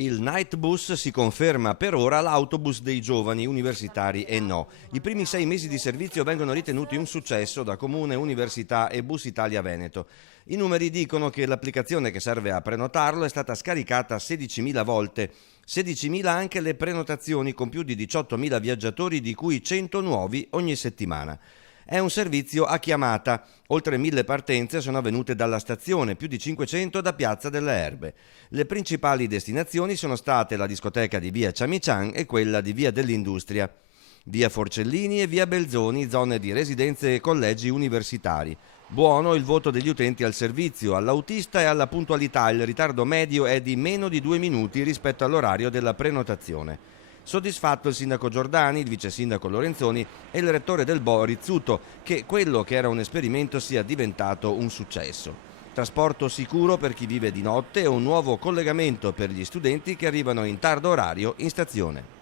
Il night bus si conferma per ora l'autobus dei giovani universitari e no. I primi 6 mesi di servizio vengono ritenuti un successo da Comune, Università e Bus Italia Veneto. I numeri dicono che l'applicazione che serve a prenotarlo è stata scaricata 16.000 volte. 16.000 anche le prenotazioni con più di 18.000 viaggiatori, di cui 100 nuovi ogni settimana. È un servizio a chiamata. Oltre 1.000 partenze sono avvenute dalla stazione, più di 500 da Piazza delle Erbe. Le principali destinazioni sono state la discoteca di via Ciamician e quella di via dell'Industria, via Forcellini e via Belzoni, zone di residenze e collegi universitari. Buono il voto degli utenti al servizio, all'autista e alla puntualità. Il ritardo medio è di meno di 2 minuti rispetto all'orario della prenotazione. Soddisfatto il sindaco Giordani, il vice sindaco Lorenzoni e il rettore del Bo Rizzuto, che quello che era un esperimento sia diventato un successo. Trasporto sicuro per chi vive di notte e un nuovo collegamento per gli studenti che arrivano in tardo orario in stazione.